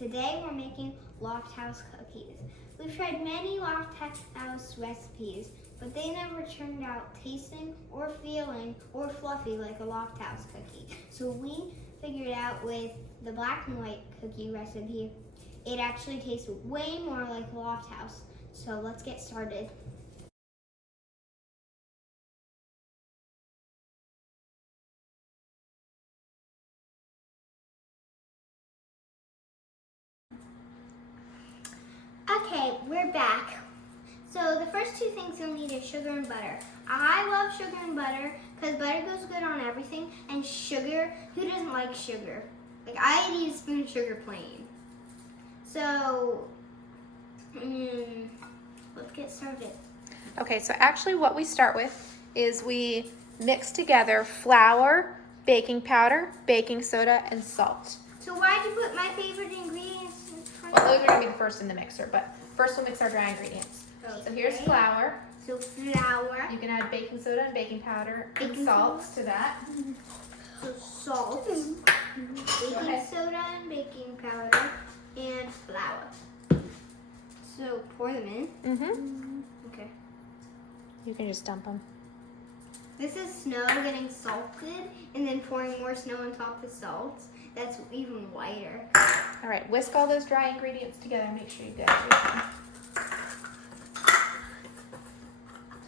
Today we're making Lofthouse cookies. We've tried many Lofthouse recipes, but they never turned out tasting or feeling or fluffy like a Lofthouse cookie. So we figured out with the black and white cookie recipe, it actually tastes way more like Lofthouse. So let's get started. Okay, we're back. So the first two things you'll need is sugar and butter. I love sugar and butter because butter goes good on everything, and sugar, who doesn't like sugar? Like, I eat a spoon of sugar plain. So, let's get started. Okay, so actually what we start with is we mix together flour, baking powder, baking soda, and salt. So why'd you put my favorite ingredients in front Well, of those are gonna be the first in the mixer, but first we'll mix our dry ingredients. Okay. So here's flour. So flour. You can add baking soda and baking powder and Baking salt soda. to that. So salt, baking ahead. soda and baking powder, and flour. So pour them in. Mm-hmm. Okay. You can just dump them. This is snow getting salted and then pouring more snow on top of salt. That's even whiter. All right, whisk all those dry ingredients together and make sure you get everything.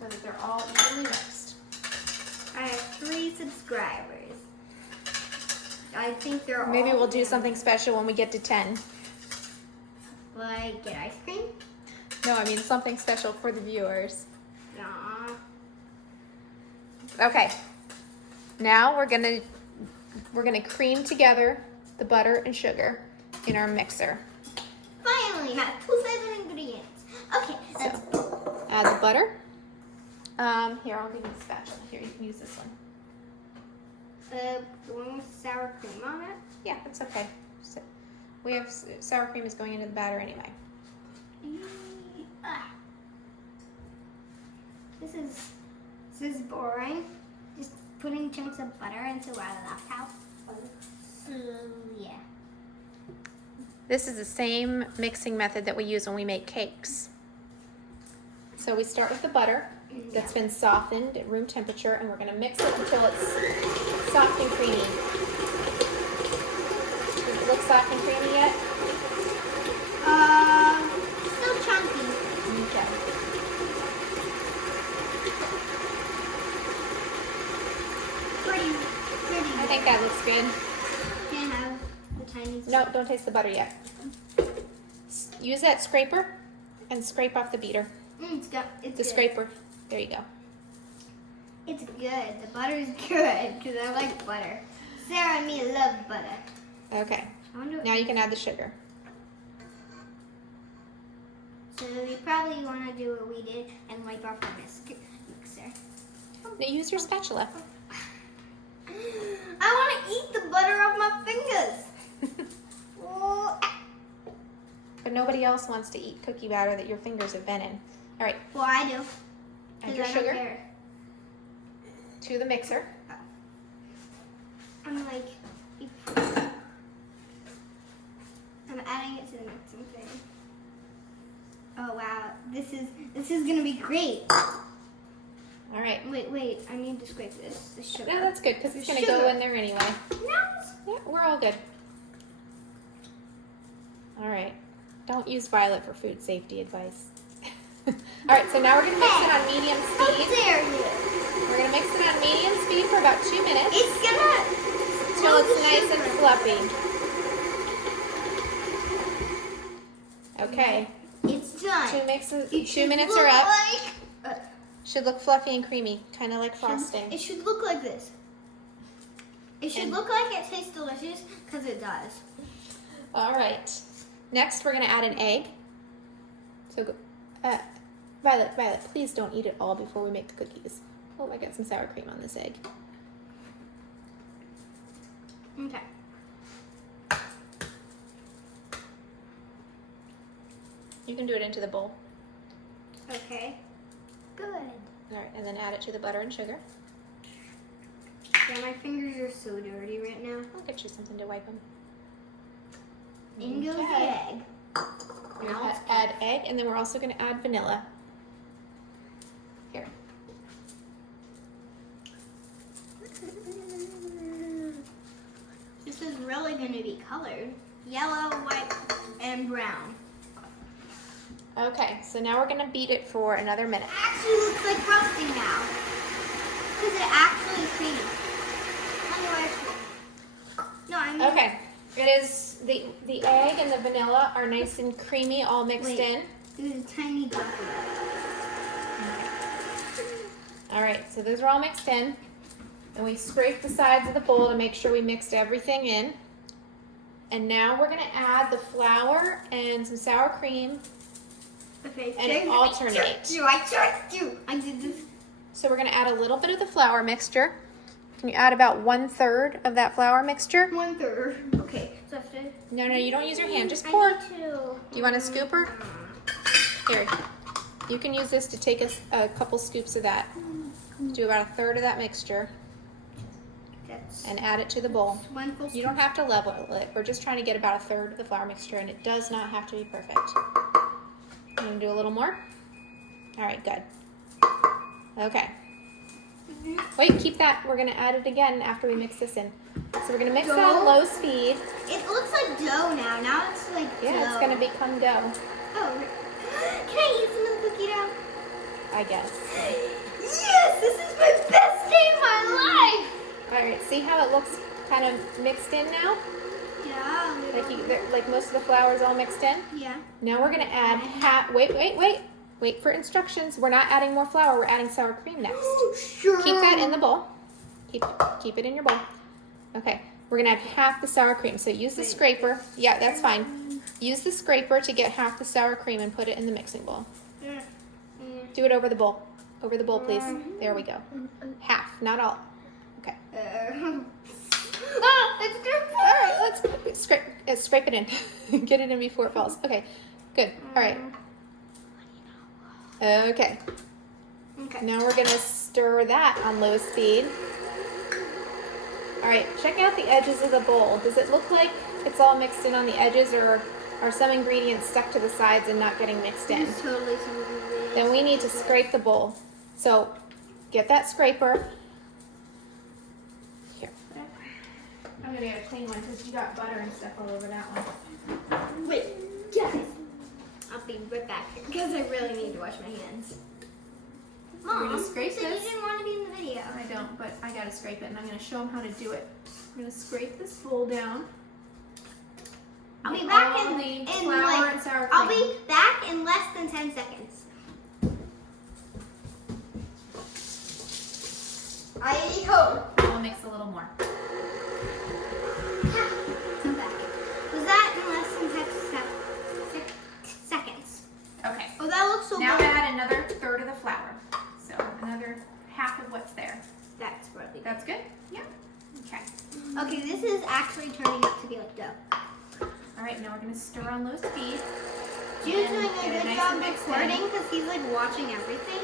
So that they're all evenly mixed. I have 3 subscribers. I think they're all Maybe we'll do family. something special when we get to 10. Like get ice cream? No, I mean something special for the viewers. Nah. Okay, now we're gonna cream together the butter and sugar in our mixer. Finally, have 2 favorite ingredients. Okay, let's So add the butter. Here, I'll give you the spatula. Here, you can use this one. the one with sour cream on it. Yeah, that's okay. So we have sour cream is going into the batter anyway. This is boring. Just putting chunks of butter into our Lofthouse. So yeah. This is the same mixing method that we use when we make cakes. So we start with the butter that's been softened at room temperature, and we're going to mix it until it's soft and creamy. Does it look soft and creamy yet? Still chunky. Okay. Pretty I think that looks good. Can I have the tiny. No, don't taste the butter yet. Use that scraper and scrape off the beater. It's good. It's The good. scraper. There you go. It's good. The butter's good because I like butter. Sarah and me love butter. Okay. I wonder. Now you can add the sugar. So you probably want to do what we did and wipe off the mixer. Now use your spatula. I want to eat the butter off my fingers. Oh. But nobody else wants to eat cookie batter that your fingers have been in. All right, Well, I do. add 'Cause your I don't sugar care. to the mixer. I'm like, I'm adding it to the mixing thing. Oh wow, this is gonna be great. All right. Wait, I need to scrape this. The sugar. No, that's good because it's going to Sugar. go in there anyway. No. Yeah, we're all good. All right. Don't use violet for food safety advice. All right, so now we're going to mix it on medium How speed. dare you? We're going to mix it on medium speed for about 2 minutes It's gonna until it's nice and sugar. fluffy. Okay. It's done. 2 should minutes look are up. Like, Should look fluffy and creamy, kind of like frosting. it should look like this. It should And- look like it tastes delicious because it does. All right. Next, we're going to add an egg. So, Violet, please don't eat it all before we make the cookies. Oh, I got some sour cream on this egg. Okay. You can do it into the bowl. Okay. Good. All right, and then add it to the butter and sugar. Yeah, my fingers are so dirty right now. I'll get you something to wipe them. In goes the Okay. egg. We're Now gonna let's add egg, and then we're also gonna add vanilla. Here. This is really going to be colored. Yellow, white, and brown. Okay, so now we're gonna beat it for another minute. It actually looks like frosting now. Because it actually is creamy. No, I mean... Okay, it is the egg and the vanilla are nice and creamy, all mixed Wait. in. There's a tiny drop of All right, so those are all mixed in. And we scraped the sides of the bowl to make sure we mixed everything in. And now we're gonna add the flour and some sour cream Okay, and alternate. I did this. So we're gonna add a little bit of the flour mixture. Can you add about 1/3 of that flour mixture? 1/3. Okay, so after... No, you don't use your hand, just pour. I need to... Do you want a scooper? Here, you can use this to take a couple scoops of that. Do about 1/3 of that mixture That's and add it to the bowl. one full You don't have to level it. We're just trying to get about 1/3 of the flour mixture, and it does not have to be perfect. I'm gonna do a little more. All right, good. Okay. Wait, keep that. We're gonna add it again after we mix this in. So we're gonna mix it on low speed. It looks like dough now. Now it's like Yeah, dough. it's gonna become dough, Oh, can I eat some of the cookie dough? I guess. Yes, this is my best day of my life. All right, see how it looks kind of mixed in now? Yeah. Like most of the flour is all mixed in. Yeah. Now we're gonna add wait for instructions. We're not adding more flour, we're adding sour cream next. Sure. Keep that in the bowl. Keep it in your bowl. Okay, we're gonna add half the sour cream. So use the scraper. Yeah, that's fine. Use the scraper to get half the sour cream and put it in the mixing bowl. Do it over the bowl. Over the bowl, please. There we go. Half, not all. Okay. It's good. All right, let's scrape it in. Get it in before it falls. Okay, good. All right. Okay. Okay. Now we're gonna stir that on low speed. All right, check out the edges of the bowl. Does it look like it's all mixed in on the edges, or are some ingredients stuck to the sides and not getting mixed in? There's totally some ingredients. Then we need to scrape the bowl. So get that scraper. Here. I'm gonna get a clean one because you got butter and stuff all over that one. Wait, guys. I'll be right back because I really need to wash my hands. We're Mom, gonna scrape you said this. you didn't want to be in the video. I don't, but I gotta scrape it, and I'm gonna show them how to do it. I'm gonna scrape this bowl down. I'll be With back all in the flour like, and sour I'll cream. be back in less than 10 seconds. I hope. I'll mix a little more. I'm back. Was that in less than 6 seconds? Okay. Oh, that looks so Now good. add another 1/3 of the flour. So another half of what's there. That's really good. That's good? Yeah. Okay. Okay, this is actually turning out to be like dough. All right, now we're gonna stir on low speed. Jude's And doing get a it good nice job and mixed in. recording because he's like watching everything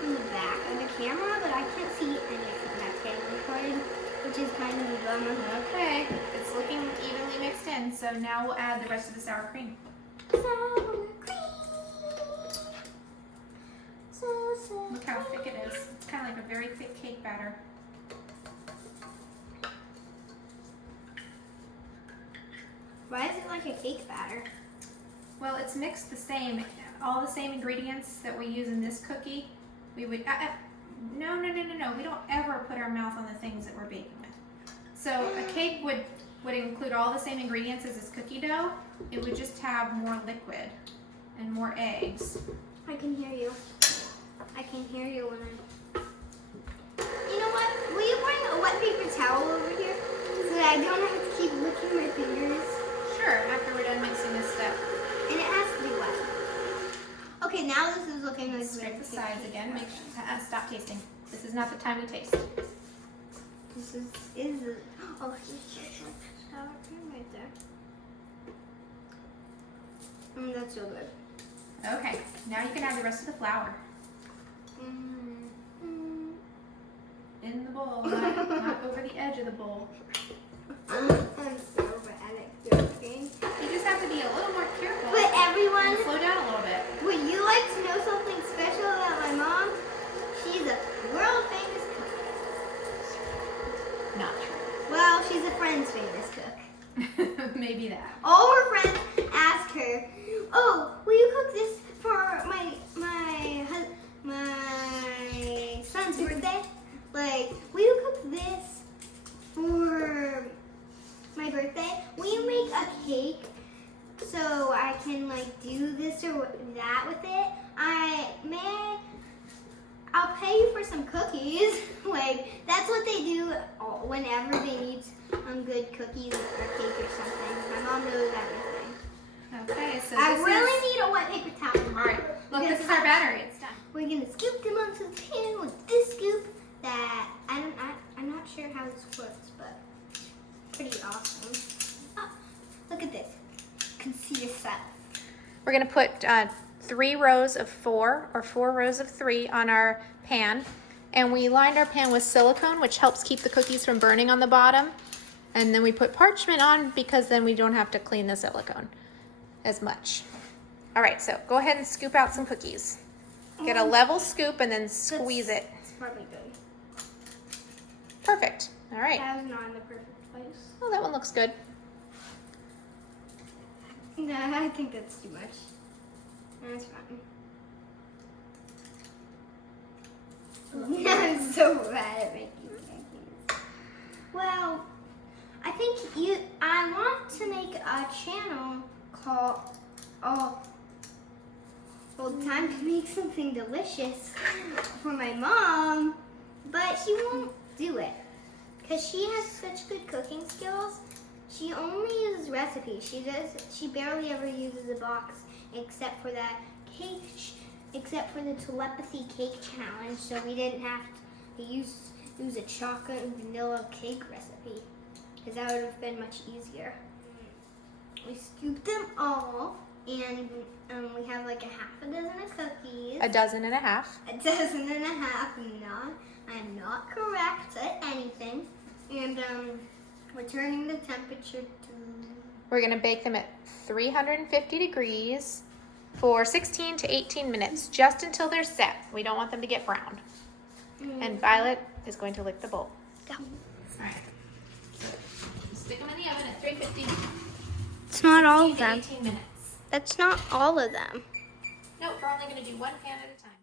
from the back of the camera, but I can't see anything that's getting recorded, which is kind of a bummer. Okay, it's looking evenly mixed in, so now we'll add the rest of the sour cream. Sour cream. So Look how thick it is. It's kind of like a very thick cake batter. Why is it like a cake batter? Well, it's mixed the same, all the same ingredients that we use in this cookie. We would, no. We don't ever put our mouth on the things that we're baking with. So a cake would include all the same ingredients as this cookie dough. It would just have more liquid and more eggs. I can hear you. I can hear you when You know what? Will you bring a wet paper towel over here so that I don't have to keep licking my fingers? Sure, after we're done mixing this stuff. And it has to be wet. Okay, now this is looking like Scrape the cake. sides again. Make sure, stop tasting. This is not the time to taste. This is oh, here's sour cream right there. That's so good. Okay, now you can add the rest of the flour in the bowl, not over the edge of the bowl. I'm so bad at cooking. You she's a friend's famous cook. Maybe that. All her friends ask her, "Oh, will you cook this for my son's birthday? Like, will you cook this for my birthday? Will you make a cake so I can like do this or that with it? I'll pay you for some cookies." Like, that's what they do whenever they need good cookies or cake or something. My mom knows everything. Okay, so I really need a wet paper towel. All right, look, this is our batter. It's done. We're gonna scoop them onto the pan with this scoop that I'm not sure how this works, but pretty awesome. Oh, look at this. You can see yourself. We're gonna put 3 rows of 4 or 4 rows of 3 on our pan. And we lined our pan with silicone, which helps keep the cookies from burning on the bottom. And then we put parchment on because then we don't have to clean the silicone as much. All right, so go ahead and scoop out some cookies. Get a level scoop and then squeeze it. It's probably good. Perfect. All right. That was not in the perfect place. Oh, that one looks good. No, I think that's too much. That's fine. I'm so bad at making cookies. Well, I think I want to make a channel called Time to Make Something Delicious for my mom, but she won't do it because she has such good cooking skills. She only uses recipes. She barely ever uses a box except for that cake. Except for the telepathy cake challenge, so we didn't have to use a chocolate and vanilla cake recipe, because that would have been much easier. We scooped them all, and we have like a half a dozen of cookies. A dozen and a half. A dozen and a half. I'm not correct at anything. And we're turning the temperature to. We're gonna bake them at 350 degrees. For 16 to 18 minutes, just until they're set. We don't want them to get brown. And Violet is going to lick the bowl. Go. All right. Stick them in the oven at 350. It's not all of 16 to them. 18 minutes. That's not all of them. Nope, we're only going to do one pan at a time.